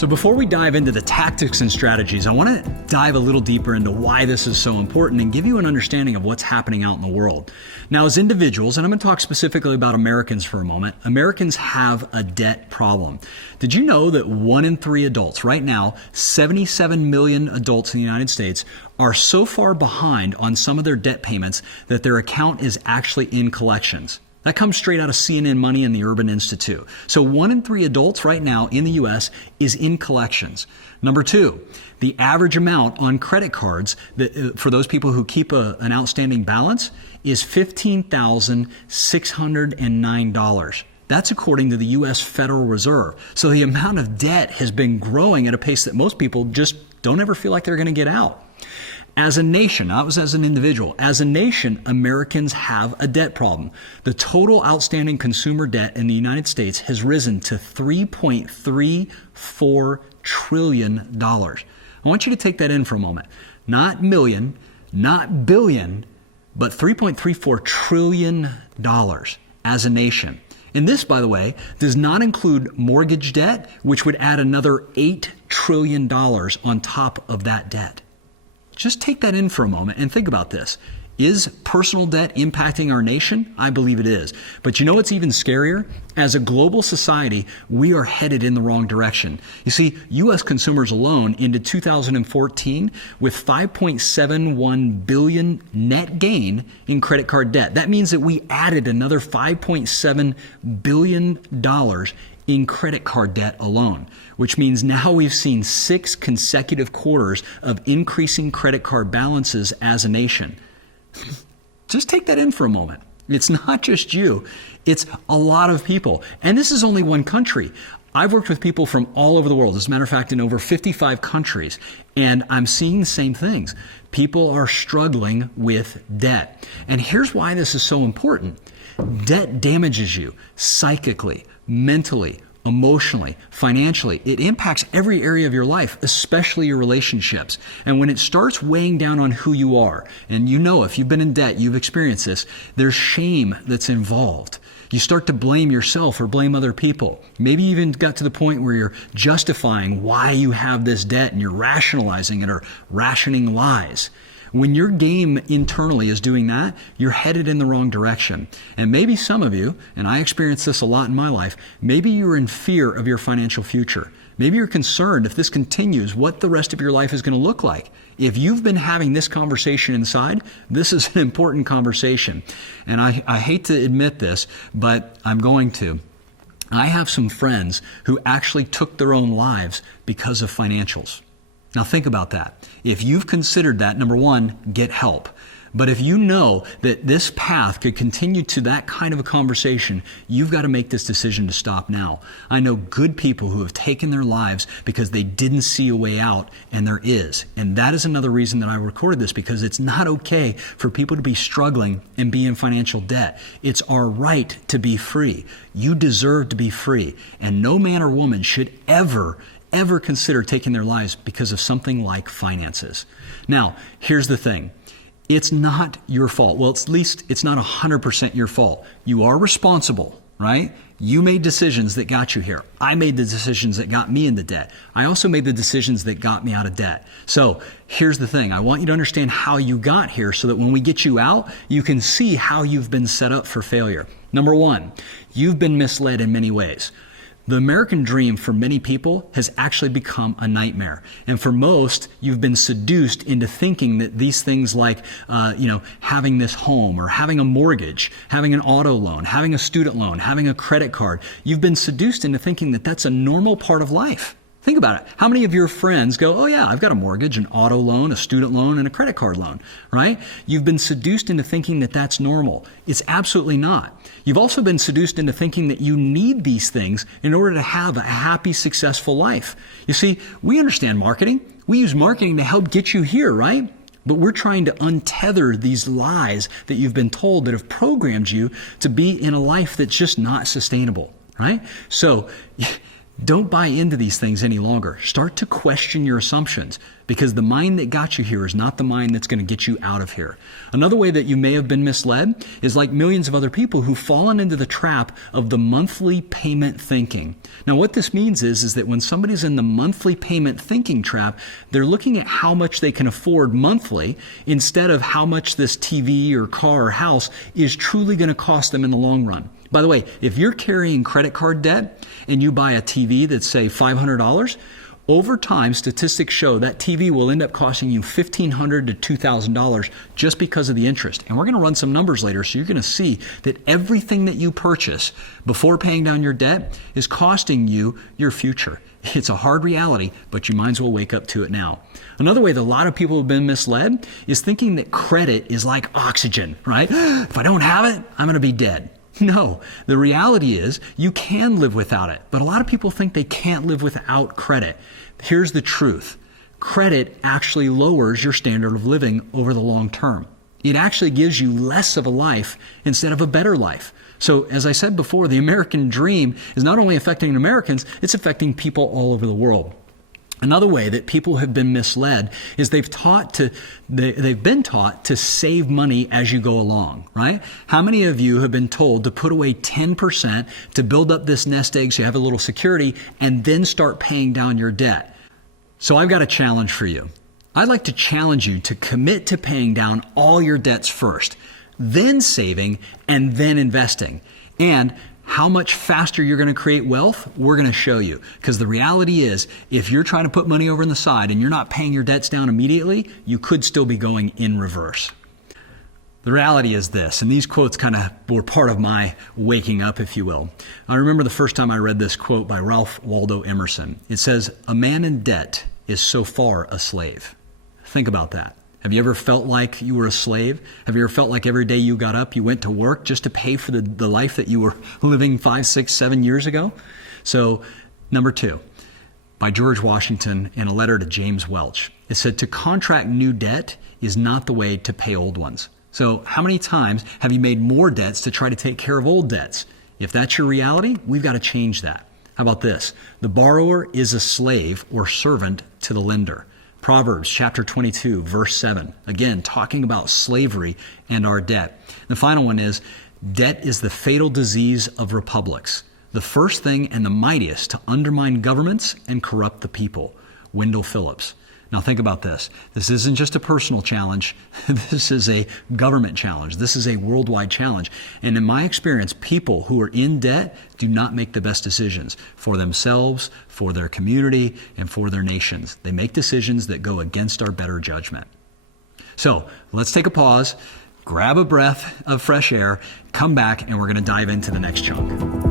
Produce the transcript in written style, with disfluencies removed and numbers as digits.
So before we dive into the tactics and strategies, I want to dive a little deeper into why this is so important and give you an understanding of what's happening out in the world. Now, as individuals, and I'm going to talk specifically about Americans for a moment, Americans have a debt problem. Did you know that 1 in 3 adults, right now, 77 million adults in the United States, are so far behind on some of their debt payments that their account is actually in collections? That comes straight out of CNN Money and the Urban Institute. So 1 in 3 adults right now in the U.S. is in collections. Number 2, the average amount on credit cards that, for those people who keep an outstanding balance is $15,609. That's according to the U.S. Federal Reserve. So the amount of debt has been growing at a pace that most people just don't ever feel like they're going to get out. As a nation, not as an individual, as a nation, Americans have a debt problem. The total outstanding consumer debt in the United States has risen to $3.34 trillion. I want you to take that in for a moment. Not million, not billion, but $3.34 trillion as a nation. And this, by the way, does not include mortgage debt, which would add another $8 trillion on top of that debt. Just take that in for a moment and think about this. Is personal debt impacting our nation? I believe it is. But you know what's even scarier? As a global society, we are headed in the wrong direction. You see, U.S. consumers alone ended 2014 with $5.71 billion net gain in credit card debt. That means that we added another $5.7 billion in credit card debt alone, which means now we've seen 6 consecutive quarters of increasing credit card balances as a nation. Just take that in for a moment. It's not just you, it's a lot of people. And this is only one country. I've worked with people from all over the world, as a matter of fact, in over 55 countries, and I'm seeing the same things. People are struggling with debt. And here's why this is so important. Debt damages you psychically, mentally, emotionally, financially. It impacts every area of your life, especially your relationships. And when it starts weighing down on who you are, and you know if you've been in debt, you've experienced this, there's shame that's involved. You start to blame yourself or blame other people. Maybe you even got to the point where you're justifying why you have this debt and you're rationalizing it or rationing lies. When your game internally is doing that, you're headed in the wrong direction. And maybe some of you, and I experienced this a lot in my life, maybe you're in fear of your financial future. Maybe you're concerned if this continues, what the rest of your life is going to look like. If you've been having this conversation inside, this is an important conversation. And I hate to admit this, but I'm going to. I have some friends who actually took their own lives because of financials. Now think about that. If you've considered that, number 1, get help. But if you know that this path could continue to that kind of a conversation, you've got to make this decision to stop now. I know good people who have taken their lives because they didn't see a way out, and there is. And that is another reason that I recorded this, because it's not okay for people to be struggling and be in financial debt. It's our right to be free. You deserve to be free. And no man or woman should ever consider taking their lives because of something like finances. Now, here's the thing. It's not your fault. Well, at least it's not 100% your fault. You are responsible, right? You made decisions that got you here. I made the decisions that got me into debt. I also made the decisions that got me out of debt. So here's the thing. I want you to understand how you got here so that when we get you out, you can see how you've been set up for failure. Number 1, you've been misled in many ways. The American dream for many people has actually become a nightmare. And for most, you've been seduced into thinking that these things like, having this home or having a mortgage, having an auto loan, having a student loan, having a credit card, you've been seduced into thinking that that's a normal part of life. Think about it. How many of your friends go, oh yeah, I've got a mortgage, an auto loan, a student loan, and a credit card loan, right? You've been seduced into thinking that that's normal. It's absolutely not. You've also been seduced into thinking that you need these things in order to have a happy, successful life. You see, we understand marketing. We use marketing to help get you here, right? But we're trying to untether these lies that you've been told that have programmed you to be in a life that's just not sustainable, right? So don't buy into these things any longer. Start to question your assumptions, because the mind that got you here is not the mind that's going to get you out of here. Another way that you may have been misled is like millions of other people who've fallen into the trap of the monthly payment thinking. Now, what this means is that when somebody's in the monthly payment thinking trap, they're looking at how much they can afford monthly instead of how much this TV or car or house is truly going to cost them in the long run. By the way, if you're carrying credit card debt and you buy a TV that's, say, $500, over time, statistics show that TV will end up costing you $1,500 to $2,000 just because of the interest. And we're going to run some numbers later, so you're going to see that everything that you purchase before paying down your debt is costing you your future. It's a hard reality, but you might as well wake up to it now. Another way that a lot of people have been misled is thinking that credit is like oxygen, right? If I don't have it, I'm going to be dead. No, the reality is you can live without it, but a lot of people think they can't live without credit. Here's the truth. Credit actually lowers your standard of living over the long term. It actually gives you less of a life instead of a better life. So as I said before, the American dream is not only affecting Americans, it's affecting people all over the world. Another way that people have been misled is they've been taught to save money as you go along, right? How many of you have been told to put away 10% to build up this nest egg so you have a little security and then start paying down your debt? So I've got a challenge for you. I'd like to challenge you to commit to paying down all your debts first, then saving, and then investing. And how much faster you're going to create wealth, we're going to show you. Because the reality is, if you're trying to put money over on the side and you're not paying your debts down immediately, you could still be going in reverse. The reality is this, and these quotes kind of were part of my waking up, if you will. I remember the first time I read this quote by Ralph Waldo Emerson. It says, "A man in debt is so far a slave." Think about that. Have you ever felt like you were a slave? Have you ever felt like every day you got up, you went to work just to pay for the life that you were living 5, 6, 7 years ago? So, number 2, by George Washington in a letter to James Welch. It said, "To contract new debt is not the way to pay old ones." So how many times have you made more debts to try to take care of old debts? If that's your reality, we've got to change that. How about this? The borrower is a slave or servant to the lender. Proverbs chapter 22, verse 7. Again, talking about slavery and our debt. The final one is, debt is the fatal disease of republics, the first thing and the mightiest to undermine governments and corrupt the people. Wendell Phillips. Now think about this. This isn't just a personal challenge. This is a government challenge. This is a worldwide challenge. And in my experience, people who are in debt do not make the best decisions for themselves, for their community, and for their nations. They make decisions that go against our better judgment. So let's take a pause, grab a breath of fresh air, come back, and we're going to dive into the next chunk.